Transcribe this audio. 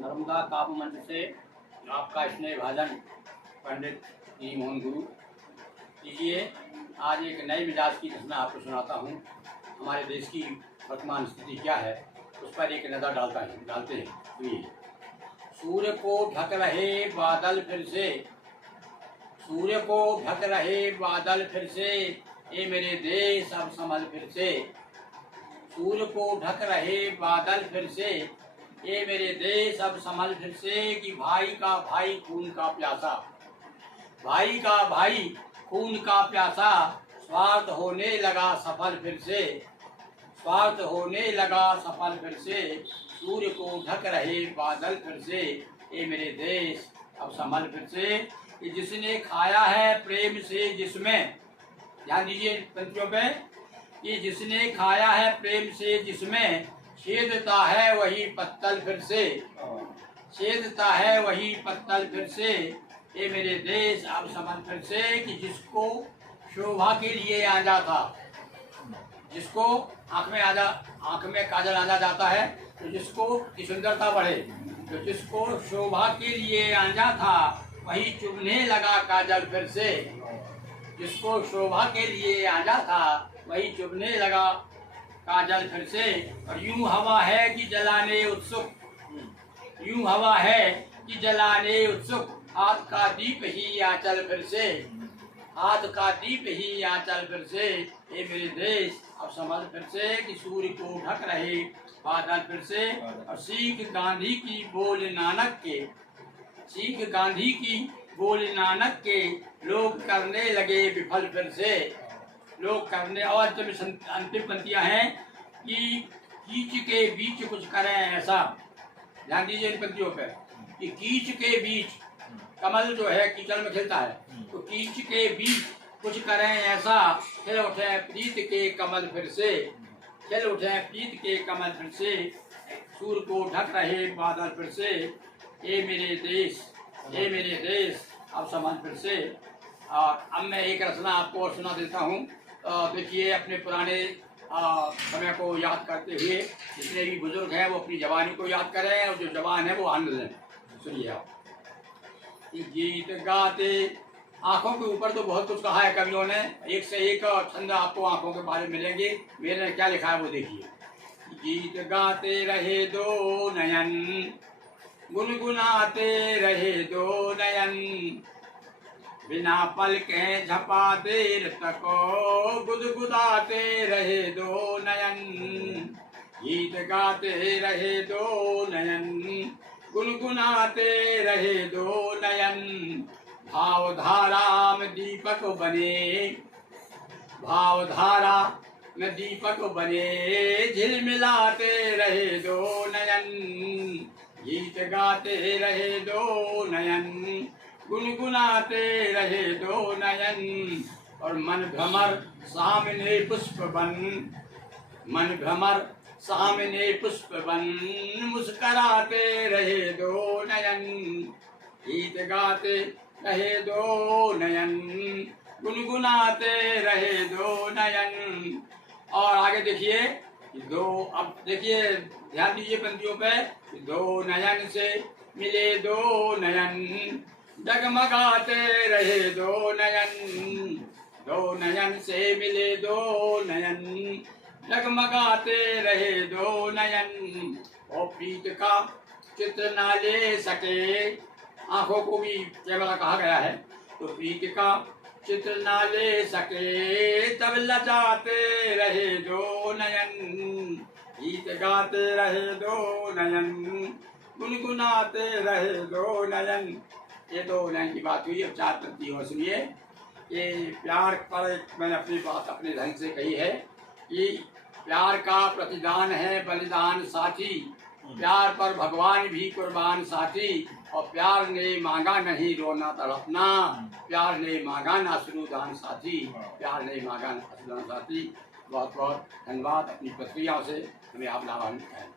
नर्मदा काव्य मंच से आपका स्नेह भाजन पंडित श्री मोहन गुरु। लीजिए, आज एक नए मिजाज की घटना आपको सुनाता हूँ। हमारे देश की वर्तमान स्थिति क्या है उस पर एक नज़र डालते हैं। सुनिए। सूर्य को ढक रहे बादल फिर से, सूर्य को ढक रहे बादल फिर से, ये मेरे देश अब संभल फिर से। सूर्य को ढक रहे बादल फिर से, ये मेरे देश अब संभल फिर से। कि भाई का भाई खून का प्यासा, भाई का भाई खून का प्यासा, स्वार्थ होने लगा सफल फिर से, स्वार्थ होने लगा सफल फिर से। सूर्य को ढक रहे बादल फिर से, ये मेरे देश अब संभल फिर से। कि जिसने खाया है प्रेम से जिसमें, ध्यान दीजिए पंक्तियों पे, कि जिसने खाया है प्रेम से जिसमें, छेदता है वही पत्तल फिर से, छेदता है वही पत्तल फिर से। ये मेरे देश अब संभल फिर से। कि जिसको शोभा के लिए आंजा था, जिसको आंख में काजल आंजा जाता है तो जिसको की सुंदरता बढ़े, तो जिसको शोभा के लिए आंजा था वही चुभने लगा काजल फिर से। जिसको शोभा के लिए आंजा था वही चुभने लगा काजल फिर से। और यूं हवा है कि जलाने उत्सुक, यूं हवा है कि जलाने उत्सुक, हाथ का दीप ही आंचल फिर से, हाथ का दीप ही आंचल फिर से। ये मेरे देश अब संभल फिर से। कि सूर्य को ढक रहे बादल फिर से। और सीख गांधी की बोल नानक के, सीख गांधी की बोल नानक के, लोग करने लगे विफल फिर से, लोग करने। और अंतिम पंक्तियां हैं कि कीच के बीच कुछ करें ऐसा, ध्यान दीजिए इन पंक्तियों पे, कि कीच के बीच, कमल जो है कीचड़ में खिलता है, तो कीच के बीच कुछ करें ऐसा, खिल उठे प्रीत के कमल फिर से, खिल उठे प्रीत के कमल फिर से। सूर्य को ढक रहे बादल फिर से, ये मेरे देश, ये मेरे देश अब संभल फिर से। और अब मैं एक रचना आपको और सुना देता हूँ। देखिए, अपने पुराने समय को याद करते हुए जितने भी बुजुर्ग हैं वो अपनी जवानी को याद करें, और जो जवान है वो आनंद लें। सुनिए आप। गीत गाते, आंखों के ऊपर तो बहुत कुछ कहा है कवियों ने, एक से एक छंद आपको आंखों के बारे में मिलेंगे। मेरे ने क्या लिखा है वो देखिए। गीत गाते रहे दो नयन, गुनगुनाते रहे दो नयन, बिना पलकें झपा देर तक गुदगुदाते रहे दो नयन। गीत गाते रहे दो नयन, गुनगुनाते रहे दो नयन, भावधारा में दीपक बने, भावधारा में दीपक बने, झिलमिलाते रहे दो नयन। गीत गाते रहे दो नयन, गुनगुनाते रहे दो नयन। और मन भ्रमर सामने पुष्प बन, मन भ्रमर सामने पुष्प बन, मुस्कराते रहे दो नयन। गीत गाते रहे दो नयन, गुनगुनाते रहे दो नयन। और आगे देखिए दो, अब देखिए ध्यान दीजिए पंक्तियों पे। दो नयन से मिले दो नयन, डगमगाते रहे दो नयन, दो नयन से मिले दो नयन, डगमगाते रहे दो नयन। और प्रीत का चित्र ना ले सके, आंखों को भी कैमरा कहा गया है, तो प्रीत का चित्र ना ले सके, तब लजाते रहे दो नयन। गीत गाते रहे दो नयन, गुनगुनाते रहे दो नयन। ये दो नयन की बात हुई। अब चार पंक्ति और सुनिए। ये प्यार पर मैंने अपनी बात अपने ढंग से कही है कि प्यार का प्रतिदान है बलिदान साथी, प्यार पर भगवान भी कुर्बान साथी। और प्यार ने मांगा नहीं रोना तड़पना, प्यार ने मांगा ना अश्रुदान साथी, प्यार ने मांगा ना अश्रुदान साथी। बहुत बहुत धन्यवाद। अपनी प्रतिक्रियाओं से हमें आप लाभान्वित हैं।